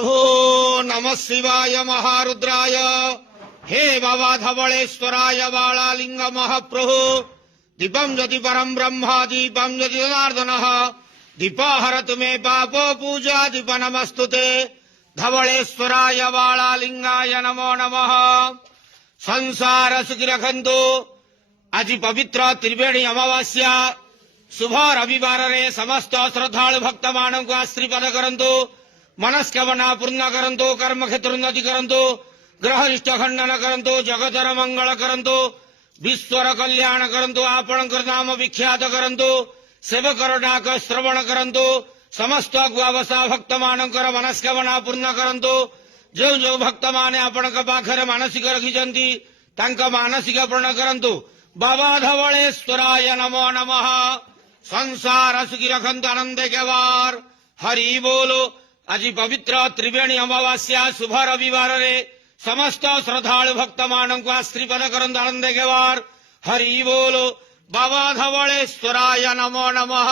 ओम नमः शिवाय महारुद्राय हे बाबा धवलेश्वराय बालालिंग महाप्रभु दीपम यदि परम ब्रह्म दीपम यदि जनार्दन दीपहरतु मे पाप पूजा दीप नमस्तुते धवलेश्वराय बालालिंगाय नमो नमः। संसार सुखी रखंतु। आज पवित्र त्रिवेणी अमावास्या शुभ रविवार रे समस्त श्रद्धालु भक्त मानव को आशीर्वाद करंतु, मनस्कामना पूर्ण करंतु, कर्म क्षेत्र उन्नति करंतु, ग्रह निष्ठ खंडन करंतु, जगतर मंगल करंतु, विश्वर कल्याण करंतु, आपणकर नाम विख्यात करंतु, सेवकर डाक श्रवण करंतु, समस्त गुआवसा भक्त मानकर मनस्कामना पूर्ण करंतु। जो जो भक्त माने आपण पाखरे मानसिक रखिछंती तांका मानसिक पूर्ण करंतु। बाबा धवलेश्वराय नमो नमः। संसार सुखी रखंतु आनंद केवार हरि बोलो। आज पवित्र त्रिवेणी अमावास्या शुभ रविवार रे समस्त श्रद्धालु भक्त मानव को आशीर्वाद करंतु आनंद केवार हरि बोलो। बाबा धवलेश्वराय नमो नमः।